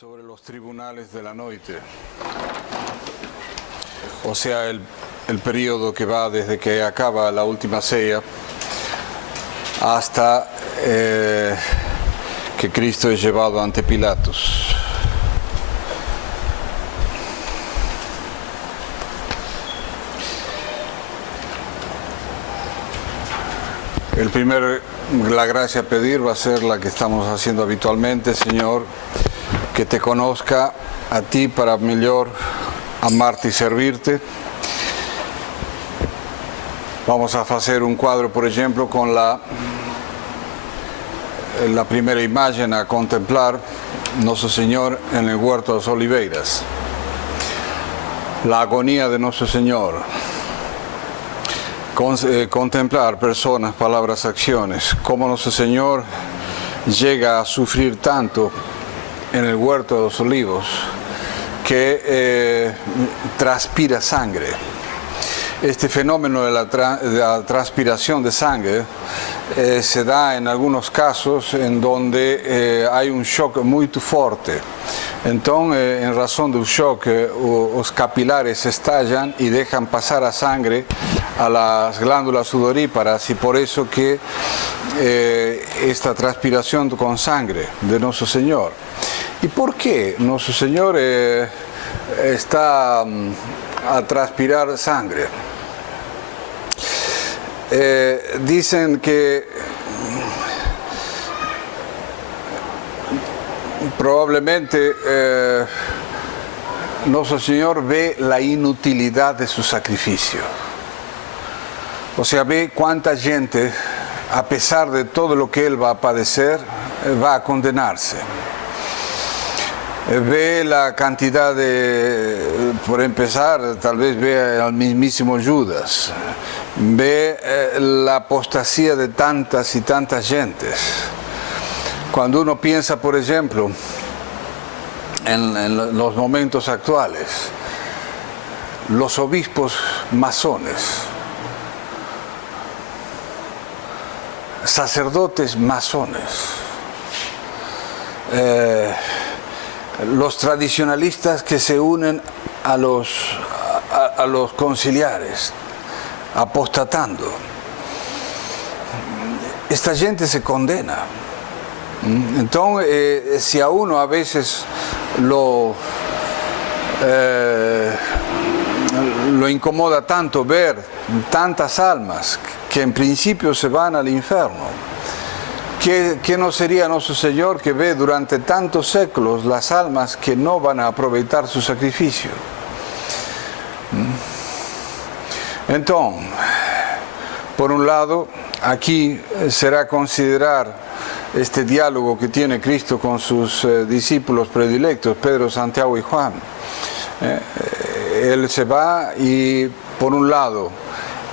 sobre los tribunales de la noche, o sea, el periodo que va desde que acaba la última cena hasta que Cristo es llevado ante Pilatos. La gracia a pedir va a ser la que estamos haciendo habitualmente, Señor, que te conozca a ti para mejor amarte y servirte. Vamos a hacer un cuadro, por ejemplo, con la primera imagen a contemplar, Nuestro Señor en el huerto de las Oliveiras. La agonía de Nuestro Señor. Contemplar personas, palabras, acciones, cómo Nuestro Señor llega a sufrir tanto en el huerto de los olivos que transpira sangre. Este fenómeno de la transpiración de sangre se da en algunos casos en donde hay un shock muy fuerte. Entonces, en razón del shock, los capilares estallan y dejan pasar a sangre a las glándulas sudoríparas, y por eso que esta transpiración con sangre de Nuestro Señor. ¿Y por qué Nuestro Señor está a transpirar sangre? Dicen que probablemente Nuestro Señor ve la inutilidad de su sacrificio. O sea, ve cuánta gente, a pesar de todo lo que Él va a padecer, va a condenarse. Ve la cantidad de, por empezar, tal vez ve al mismísimo Judas. Ve la apostasía de tantas y tantas gentes. Cuando uno piensa, por ejemplo, en los momentos actuales, los obispos masones, sacerdotes masones, los tradicionalistas que se unen a los conciliares, apostatando. Esta gente se condena. Entonces, si a uno a veces lo incomoda tanto ver tantas almas que en principio se van al infierno, ¿qué no sería Nuestro Señor que ve durante tantos séculos las almas que no van a aprovechar su sacrificio? Entonces, por un lado, aquí será considerar este diálogo que tiene Cristo con sus discípulos predilectos, Pedro, Santiago y Juan. Él se va y, por un lado,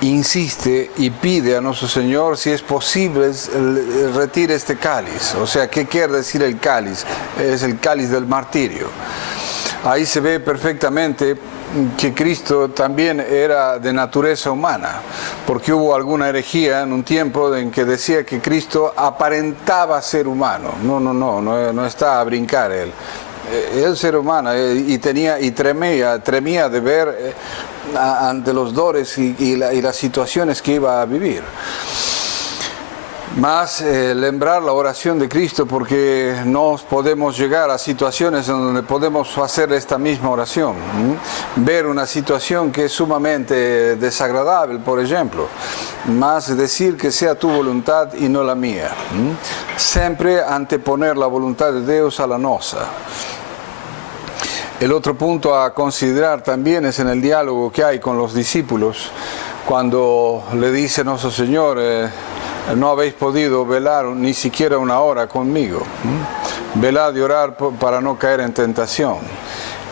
insiste y pide a Nuestro Señor, si es posible, retire este cáliz. O sea, ¿qué quiere decir el cáliz? Es el cáliz del martirio. Ahí se ve perfectamente que Cristo también era de naturaleza humana, porque hubo alguna herejía en un tiempo en que decía que Cristo aparentaba ser humano. No está a brincar él. Él ser humano y tremía de ver ante los dolores y las situaciones que iba a vivir. Más lembrar la oración de Cristo, porque no podemos llegar a situaciones en donde podemos hacer esta misma oración. Ver una situación que es sumamente desagradable, por ejemplo, más decir que sea tu voluntad y no la mía. Siempre anteponer la voluntad de Dios a la nuestra. El otro punto a considerar también es en el diálogo que hay con los discípulos, cuando le dice Nuestro Señor, no habéis podido velar ni siquiera una hora conmigo. Velad y orar para no caer en tentación.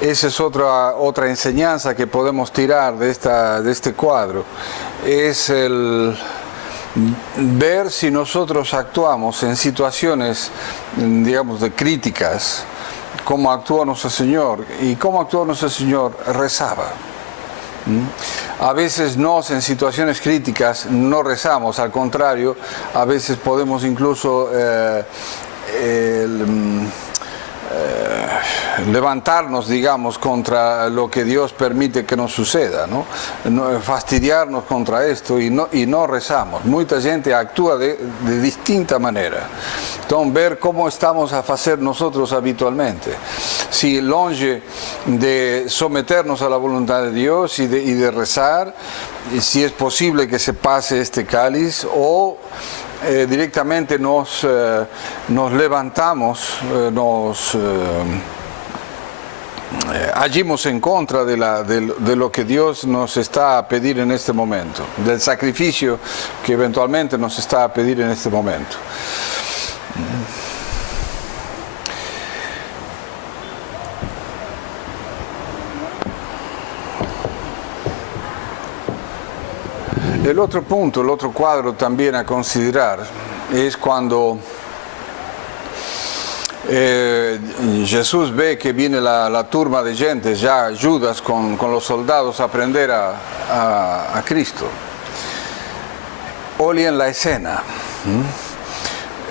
Esa es otra enseñanza que podemos tirar de este cuadro. Es el ver si nosotros actuamos en situaciones, digamos, de críticas, cómo actúa Nuestro Señor. Y cómo actúa Nuestro Señor, rezaba. A veces en situaciones críticas no rezamos, al contrario, a veces podemos incluso levantarnos, digamos, contra lo que Dios permite que nos suceda, ¿no? Fastidiarnos contra esto y no rezamos. Mucha gente actúa de distinta manera. Entonces, ver cómo estamos a hacer nosotros habitualmente. Si longe de someternos a la voluntad de Dios y de rezar, y si es posible que se pase este cáliz, o directamente nos levantamos, agimos en contra de lo que Dios nos está a pedir en este momento, del sacrificio que eventualmente nos está a pedir en este momento. El otro punto, el otro cuadro también a considerar es cuando Jesús ve que viene la turba de gente, ya Judas con los soldados a prender a Cristo. Olien la escena.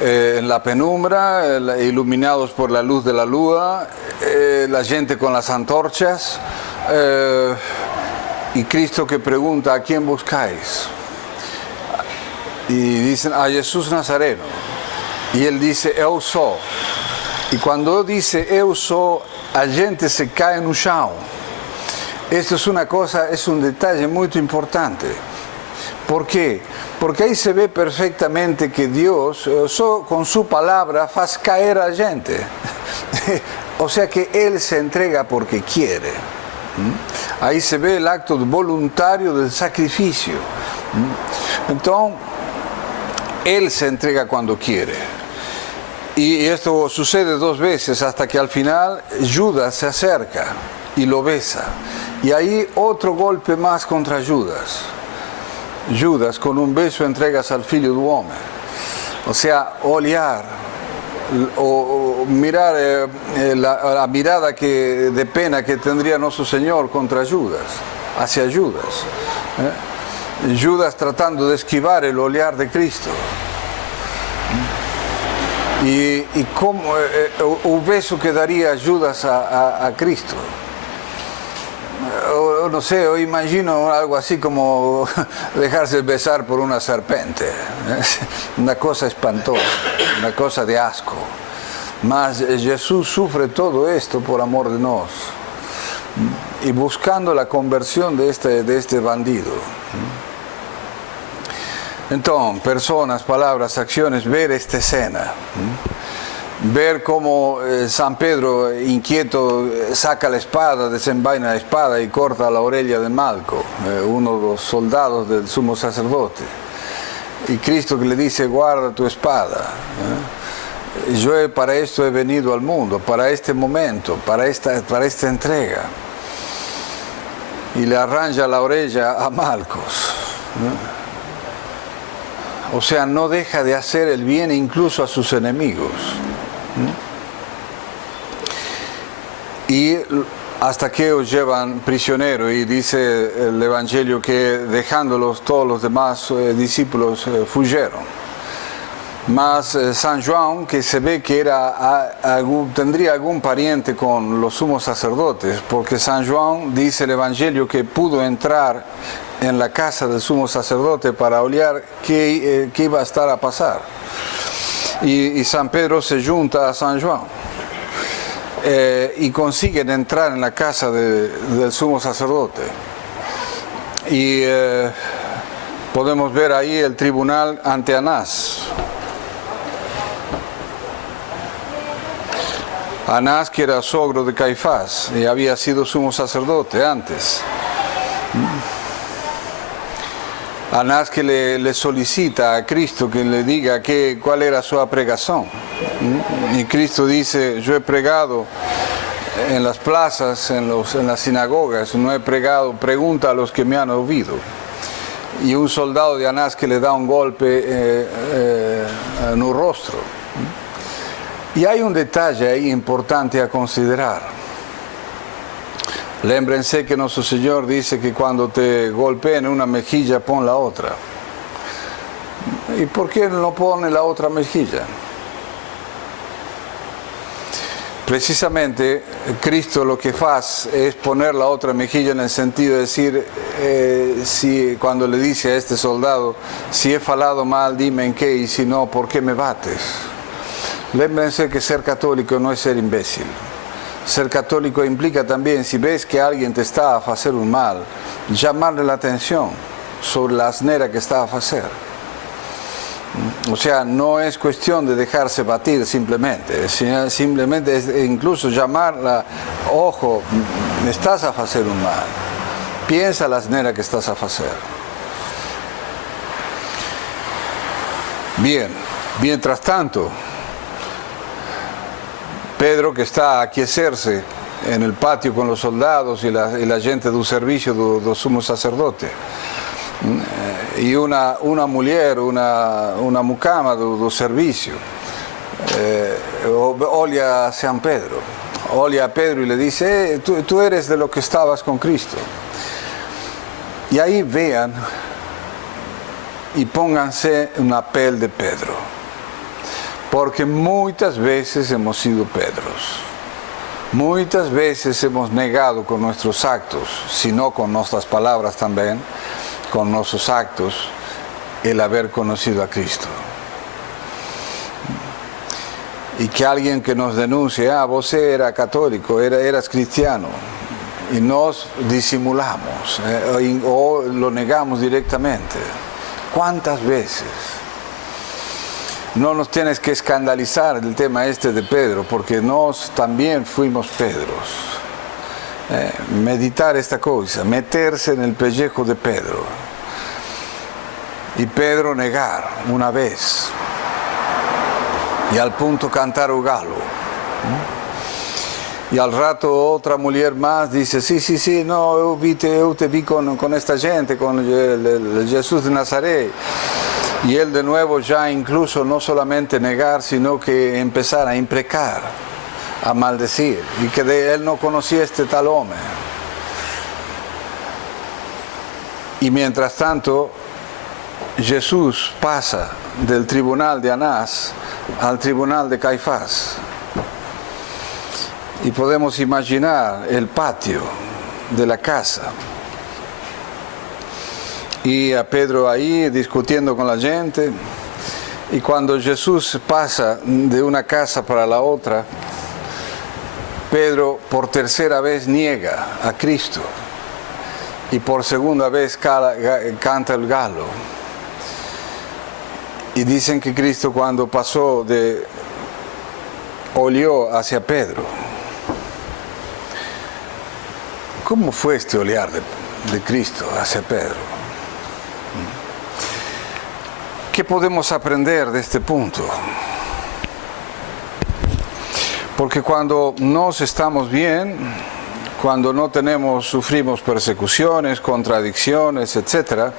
En la penumbra, iluminados por la luz de la luna, la gente con las antorchas, y Cristo que pregunta: ¿a quién buscáis? Y dicen: a Jesús Nazareno. Y él dice: eu sou. Y cuando dice eu sou, la gente se cae en un chão. Esto es una cosa, es un detalle muy importante. ¿Por qué? Porque ahí se ve perfectamente que Dios, con su palabra, hace caer a gente. O sea que Él se entrega porque quiere. Ahí se ve el acto voluntario del sacrificio. Entonces, Él se entrega cuando quiere. Y esto sucede dos veces, hasta que al final Judas se acerca y lo besa. Y ahí otro golpe más contra Judas. Judas, con un beso entregas al Figlio d'Uomo. O sea, olhar o mirar la mirada de pena que tendría nuestro Señor contra Judas, hacia Judas. Judas tratando de esquivar el olear de Cristo. Y cómo un beso que daría Judas a Cristo. O no sé, o imagino algo así como dejarse besar por una serpiente. Una cosa espantosa, una cosa de asco. Mas Jesús sufre todo esto por amor de nos. Y buscando la conversión de este bandido. Entonces, personas, palabras, acciones, ver esta escena. Ver cómo San Pedro, inquieto, saca la espada, desenvaina la espada y corta la oreja de Malco, uno de los soldados del sumo sacerdote. Y Cristo que le dice: guarda tu espada. Yo para esto he venido al mundo, para este momento, para esta entrega. Y le arranca la oreja a Malcos. O sea, no deja de hacer el bien incluso a sus enemigos. Y hasta que os llevan prisionero, y dice el Evangelio que dejándolos todos los demás discípulos fuyeron. Mas San Juan, que se ve que tendría algún pariente con los sumos sacerdotes, porque San Juan dice el Evangelio que pudo entrar en la casa del sumo sacerdote para oler qué iba a estar a pasar. Y San Pedro se junta a San Juan y consiguen entrar en la casa del sumo sacerdote. Y podemos ver ahí el tribunal ante Anás. Anás, que era sogro de Caifás y había sido sumo sacerdote antes. Anás que le solicita a Cristo que le diga cuál era su pregación. Y Cristo dice: yo he pregado en las plazas, en las sinagogas, no he pregado, pregunta a los que me han oído. Y un soldado de Anás que le da un golpe en el rostro. Y hay un detalle ahí importante a considerar. Lémbrense que nuestro Señor dice que cuando te golpeen una mejilla, pon la otra. ¿Y por qué no pone la otra mejilla? Precisamente Cristo lo que hace es poner la otra mejilla en el sentido de decir, cuando le dice a este soldado, si he falado mal, dime en qué, y si no, ¿por qué me bates? Lémbrense que ser católico no es ser imbécil. Ser católico implica también, si ves que alguien te está a hacer un mal, llamarle la atención sobre la asnera que está a hacer. O sea, no es cuestión de dejarse batir simplemente, sino simplemente es incluso llamarla, ojo, estás a hacer un mal, piensa la asnera que estás a hacer. Bien, mientras tanto, Pedro, que está a aquecerse en el patio con los soldados y la gente del servicio del sumo sacerdote, y una mujer, una mucama del servicio, olha a San Pedro, olha a Pedro y le dice, tú eres de lo que estabas con Cristo. Y ahí vean y pónganse en la piel de Pedro, porque muchas veces hemos sido Pedros, muchas veces hemos negado con nuestros actos, si no con nuestras palabras también, con nuestros actos, el haber conocido a Cristo. Y que alguien que nos denuncie, vos eras católico, eras cristiano, y nos disimulamos, o lo negamos directamente. ¿Cuántas veces? No nos tienes que escandalizar el tema este de Pedro, porque nos también fuimos Pedros. Meditar esta cosa, meterse en el pellejo de Pedro, y Pedro negar una vez, y al punto cantar o galo, y al rato otra mujer más dice, sí, no, yo te vi con esta gente, con el Jesús de Nazaret, y él de nuevo ya incluso no solamente negar, sino que empezar a imprecar, a maldecir, y que de él no conocía este tal hombre. Y mientras tanto, Jesús pasa del tribunal de Anás al tribunal de Caifás. Y podemos imaginar el patio de la casa. Y a Pedro ahí discutiendo con la gente. Y cuando Jesús pasa de una casa para la otra, Pedro por tercera vez niega a Cristo y por segunda vez canta el galo. Y dicen que Cristo cuando pasó olió hacia Pedro. ¿Cómo fue este olear de Cristo hacia Pedro? ¿Qué podemos aprender de este punto? Porque cuando nos estamos bien, cuando no sufrimos persecuciones, contradicciones, etc.,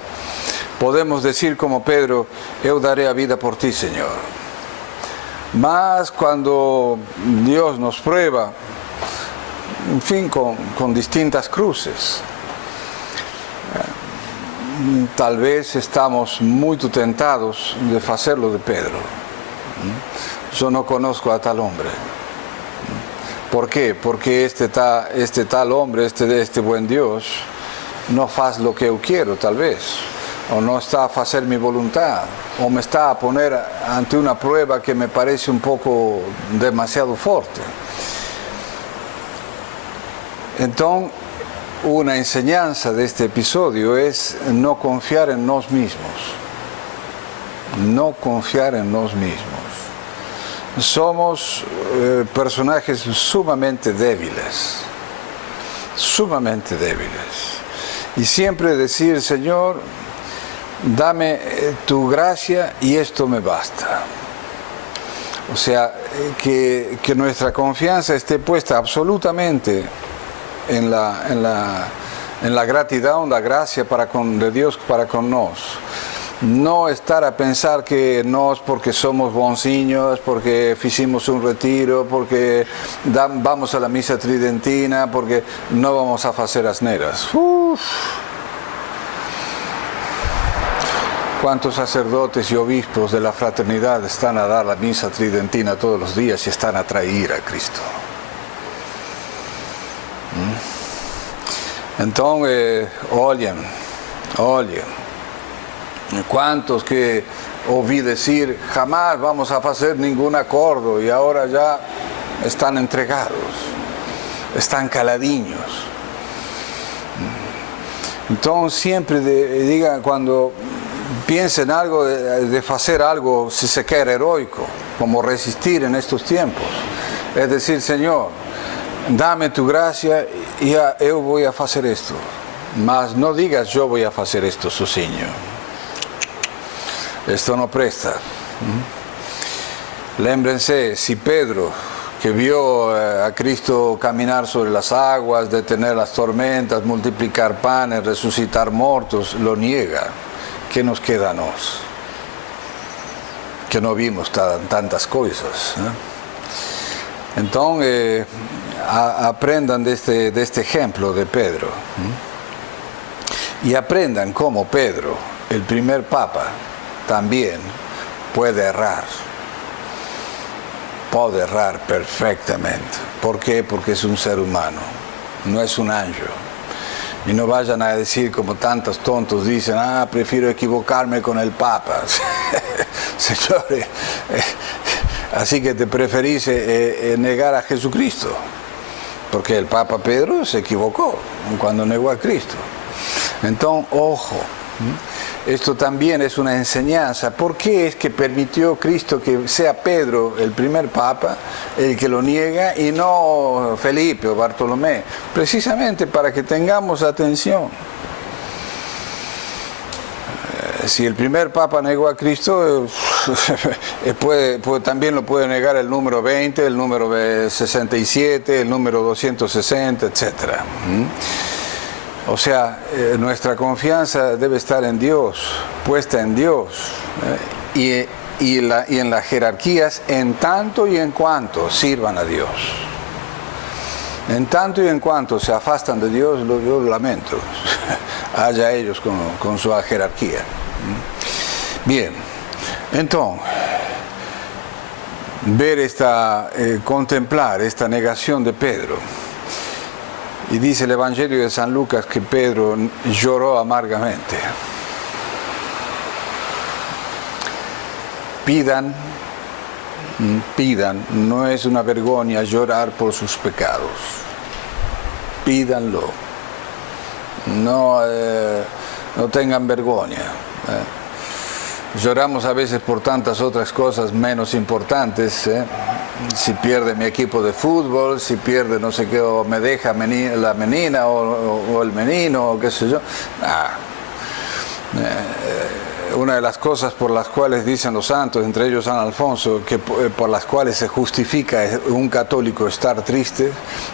podemos decir como Pedro, yo daré a vida por ti, Señor. Mas cuando Dios nos prueba, en fin, con distintas cruces, tal vez estamos muy tentados de hacerlo de Pedro. Yo no conozco a tal hombre. ¿Por qué? Porque este tal hombre, este buen Dios, no hace lo que yo quiero, tal vez, o no está a hacer mi voluntad, o me está a poner ante una prueba que me parece un poco demasiado fuerte. Entonces, una enseñanza de este episodio es no confiar en nosotros mismos. No confiar en nosotros mismos. Somos personajes sumamente débiles. Sumamente débiles. Y siempre decir, Señor, dame tu gracia y esto me basta. O sea, que nuestra confianza esté puesta absolutamente en la gratitud, la gracia de Dios para con nosotros. No estar a pensar que nos porque somos boncinhos, porque hicimos un retiro, porque vamos a la misa tridentina, porque no vamos a hacer asneras. ¿Cuántos sacerdotes y obispos de la fraternidad están a dar la misa tridentina todos los días y están a traer a Cristo? Entonces, oyen. ¿Cuántos que oí decir, jamás vamos a hacer ningún acuerdo, y ahora ya están entregados, están caladiños? Entonces siempre digan, cuando piensen algo de hacer algo, si se quiere heroico, como resistir en estos tiempos, es decir, Señor, dame tu gracia y yo voy a hacer esto, mas no digas yo voy a hacer esto sozinho. Esto no presta. Lémbrense, si Pedro, que vio a Cristo caminar sobre las aguas, detener las tormentas, multiplicar panes, resucitar muertos, lo niega, ¿qué nos queda a nos? Que no vimos tantas cosas. Entonces, aprendan de este ejemplo de Pedro. Y aprendan cómo Pedro, el primer papa, también puede errar perfectamente. ¿Por qué? Porque es un ser humano, no es un ángel. Y no vayan a decir como tantos tontos dicen, prefiero equivocarme con el Papa. Señores, así que te preferís negar a Jesucristo, porque el Papa Pedro se equivocó cuando negó a Cristo. Entonces, ojo. Esto también es una enseñanza. ¿Por qué es que permitió Cristo que sea Pedro, el primer papa, el que lo niega y no Felipe o Bartolomé? Precisamente para que tengamos atención. Si el primer papa negó a Cristo, también lo puede negar el número 20, el número 67, el número 260, etc. O sea, nuestra confianza debe estar en Dios, puesta en Dios, y en las jerarquías, en tanto y en cuanto sirvan a Dios. En tanto y en cuanto se afastan de Dios, yo lo lamento, haya ellos con su jerarquía. Bien, entonces, contemplar esta negación de Pedro. Y dice el Evangelio de San Lucas que Pedro lloró amargamente. Pidan, no es una vergüenza llorar por sus pecados. Pídanlo. No tengan vergüenza. Lloramos a veces por tantas otras cosas menos importantes. Si pierde mi equipo de fútbol, si pierde no sé qué, o me deja la menina o el menino, o qué sé yo. Una de las cosas por las cuales dicen los santos, entre ellos San Alfonso, que por las cuales se justifica un católico estar triste,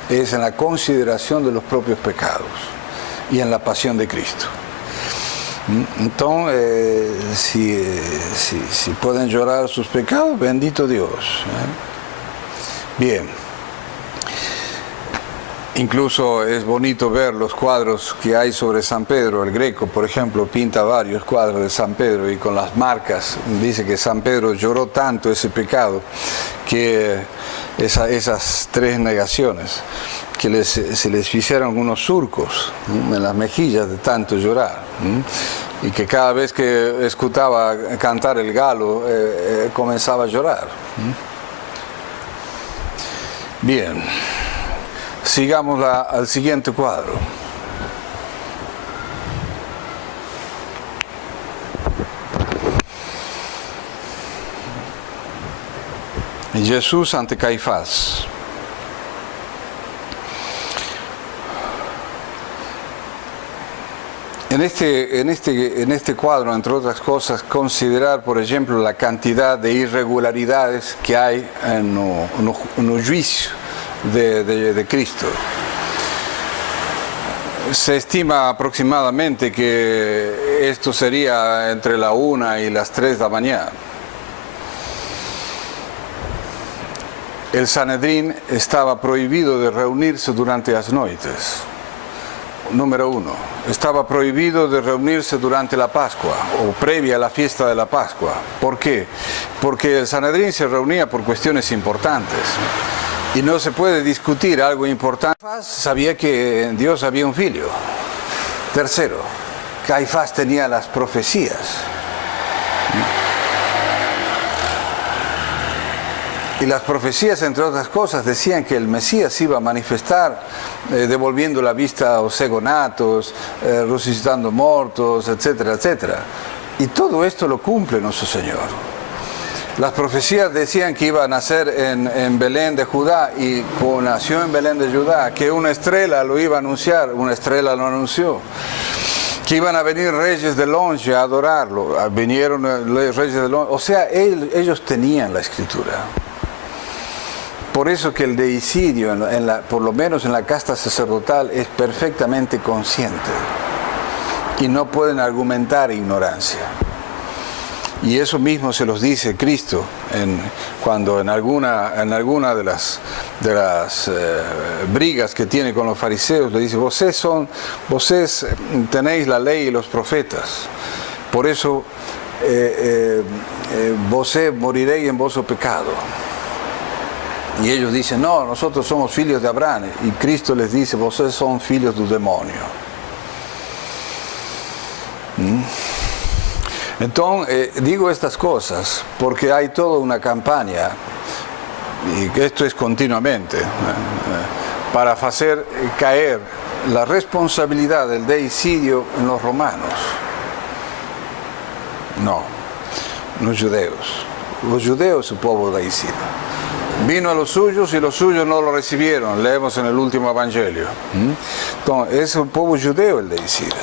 es en la consideración de los propios pecados y en la pasión de Cristo. Entonces, si pueden llorar sus pecados, bendito Dios. Bien. Incluso es bonito ver los cuadros que hay sobre San Pedro. El Greco, por ejemplo, pinta varios cuadros de San Pedro y con las marcas dice que San Pedro lloró tanto ese pecado que esas tres negaciones, que se les hicieron unos surcos en las mejillas de tanto llorar, y que cada vez que escuchaba cantar el galo comenzaba a llorar. Bien, sigamos al siguiente cuadro. Jesús ante Caifás. En este cuadro, entre otras cosas, considerar, por ejemplo, la cantidad de irregularidades que hay en el juicio de Cristo. Se estima aproximadamente que esto sería entre la 1 y las 3 de la mañana. El Sanedrín estaba prohibido de reunirse durante las noites. Número 1, estaba prohibido de reunirse durante la Pascua o previa a la fiesta de la Pascua. ¿Por qué? Porque el Sanedrín se reunía por cuestiones importantes. Y no se puede discutir algo importante. Caifás sabía que en Dios había un filho. Tercero, Caifás tenía las profecías. Y las profecías, entre otras cosas, decían que el Mesías iba a manifestar devolviendo la vista a los cegonatos, resucitando muertos, etcétera, etcétera. Y todo esto lo cumple nuestro Señor. Las profecías decían que iba a nacer en Belén de Judá, y como nació en Belén de Judá, que una estrella lo iba a anunciar, una estrella lo anunció. Que iban a venir reyes de longe a adorarlo, vinieron reyes de longe. O sea, ellos tenían la escritura. Por eso que el deicidio, por lo menos en la casta sacerdotal, es perfectamente consciente. Y no pueden argumentar ignorancia. Y eso mismo se los dice Cristo cuando en alguna de las brigas que tiene con los fariseos, le dice: vosotros tenéis la ley y los profetas, por eso vosotros moriréis en vuestro pecado. Y ellos dicen: no, nosotros somos hijos de Abraham. Y Cristo les dice: vosotros son hijos del demonio. Entonces, digo estas cosas porque hay toda una campaña, y esto es continuamente, para hacer caer la responsabilidad del deicidio en los romanos. No, los judeos. Los judeos es el pueblo deicida. Vino a los suyos y los suyos no lo recibieron, leemos en el último evangelio. Entonces, es el pueblo judeo el deicida.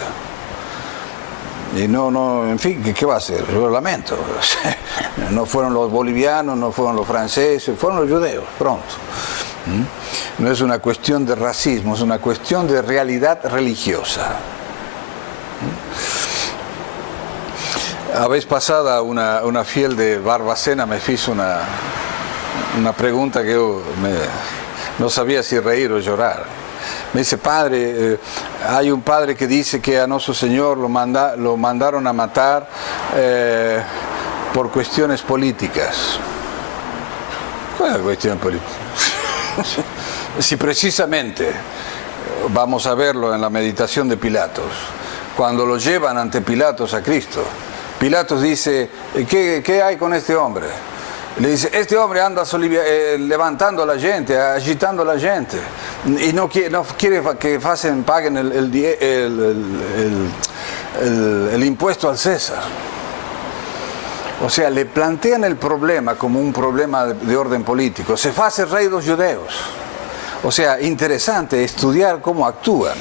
Y en fin, ¿qué va a hacer? Yo lo lamento. No fueron los bolivianos, no fueron los franceses, fueron los judeos, pronto. No es una cuestión de racismo, es una cuestión de realidad religiosa. La vez pasada una fiel de Barbacena me hizo una pregunta que yo no sabía si reír o llorar. Me dice: padre, hay un padre que dice que a nuestro Señor lo mandaron a matar por cuestiones políticas. ¿Cuál es la cuestión política? Si precisamente, vamos a verlo en la meditación de Pilatos, cuando lo llevan ante Pilatos a Cristo, Pilatos dice: ¿qué hay con este hombre? Le dice: este hombre anda levantando a la gente, agitando a la gente, y no quiere que paguen el impuesto al César. O sea, le plantean el problema como un problema de orden político. Se hace rey de los judeos. O sea, interesante estudiar cómo actúan,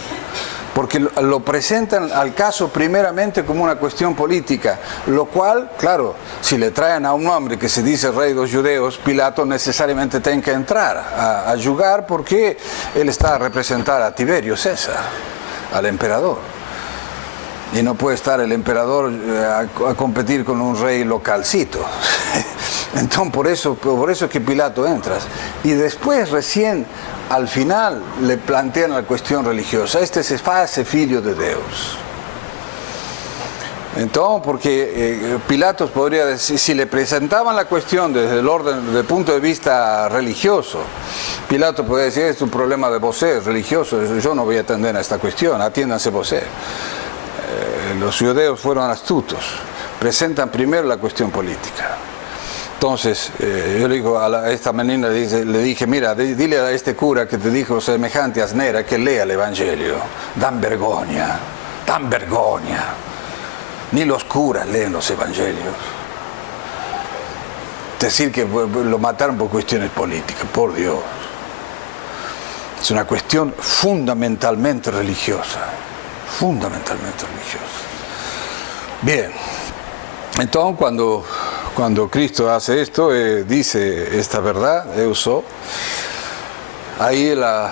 porque lo presentan al caso primeramente como una cuestión política, lo cual, claro, si le traen a un hombre que se dice rey de los judeos, Pilato necesariamente tiene que entrar a juzgar, porque él está a representar a Tiberio César, al emperador. Y no puede estar el emperador a competir con un rey localcito. Entonces, por eso es que Pilato entra. Y después, recién, al final, le plantean la cuestión religiosa. Este se hace filho de Dios. Entonces, porque Pilatos podría decir, si le presentaban la cuestión desde el punto de vista religioso, Pilato podría decir: es un problema de vosotros, religioso, yo no voy a atender a esta cuestión, atiéndanse vosotros. Los judeos fueron astutos, presentan primero la cuestión política. Entonces, yo le digo a esta menina, le dije: mira, dile a este cura que te dijo semejante asnera que lea el Evangelio. Dan vergogna. Ni los curas leen los Evangelios. Decir que lo mataron por cuestiones políticas, por Dios. Es una cuestión fundamentalmente religiosa. Fundamentalmente religiosa. Bien, entonces cuando Cristo hace esto, dice esta verdad, yo ahí la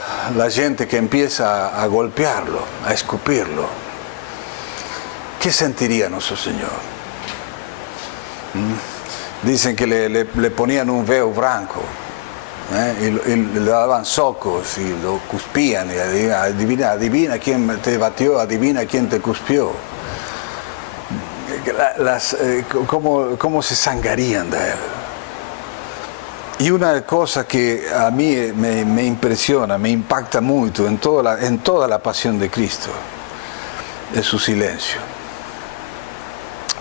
gente que empieza a golpearlo, a escupirlo, ¿qué sentiría nuestro Señor? Dicen que le ponían un velo blanco, y le daban socos y lo cuspían, y adivina quién te batió, adivina quién te cuspió. ¿Cómo se zangarían de él? Y una cosa que a mí me impresiona, me impacta mucho en toda la pasión de Cristo, es su silencio.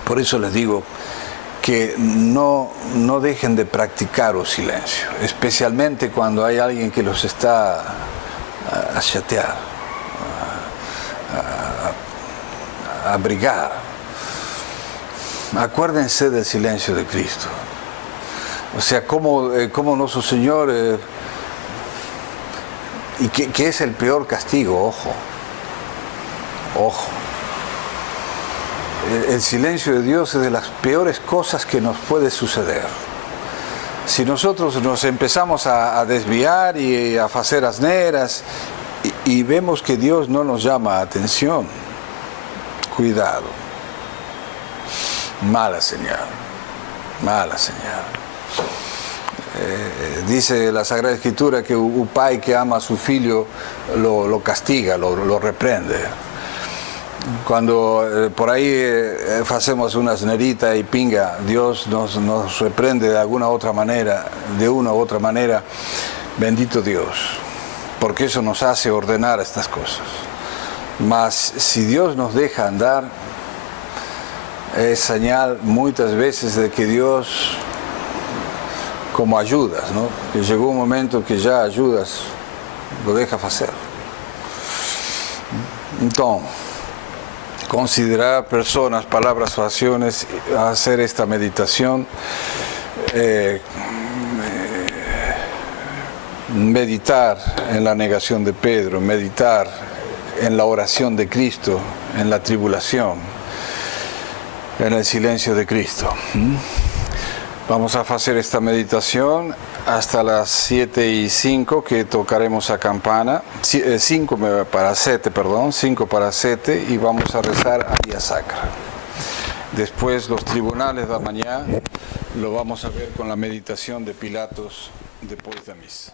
Por eso les digo que no dejen de practicar el silencio, especialmente cuando hay alguien que los está a chatear, a abrigar. Acuérdense del silencio de Cristo. O sea, como nuestro Señor, y que es el peor castigo, ojo. El silencio de Dios es de las peores cosas que nos puede suceder. Si nosotros nos empezamos a desviar y a hacer asneras y vemos que Dios no nos llama atención, cuidado. Mala señal. Dice la Sagrada Escritura que un pai que ama a su hijo lo castiga, lo reprende. Cuando por ahí hacemos una asnerita y pinga, Dios nos reprende de una u otra manera, bendito Dios, porque eso nos hace ordenar estas cosas. Mas si Dios nos deja andar, es señal muchas veces de que Dios, como ayudas, ¿no? Que llegó un momento que ya ayudas lo deja hacer. Entonces, considerar personas, palabras o acciones, hacer esta meditación, meditar en la negación de Pedro, meditar en la oración de Cristo, en la tribulación, en el silencio de Cristo. Vamos a hacer esta meditación hasta las 7:05 que tocaremos a campana, 5 para 7 y vamos a rezar a Vía Sacra. Después los tribunales de mañana lo vamos a ver con la meditación de Pilatos después de misa.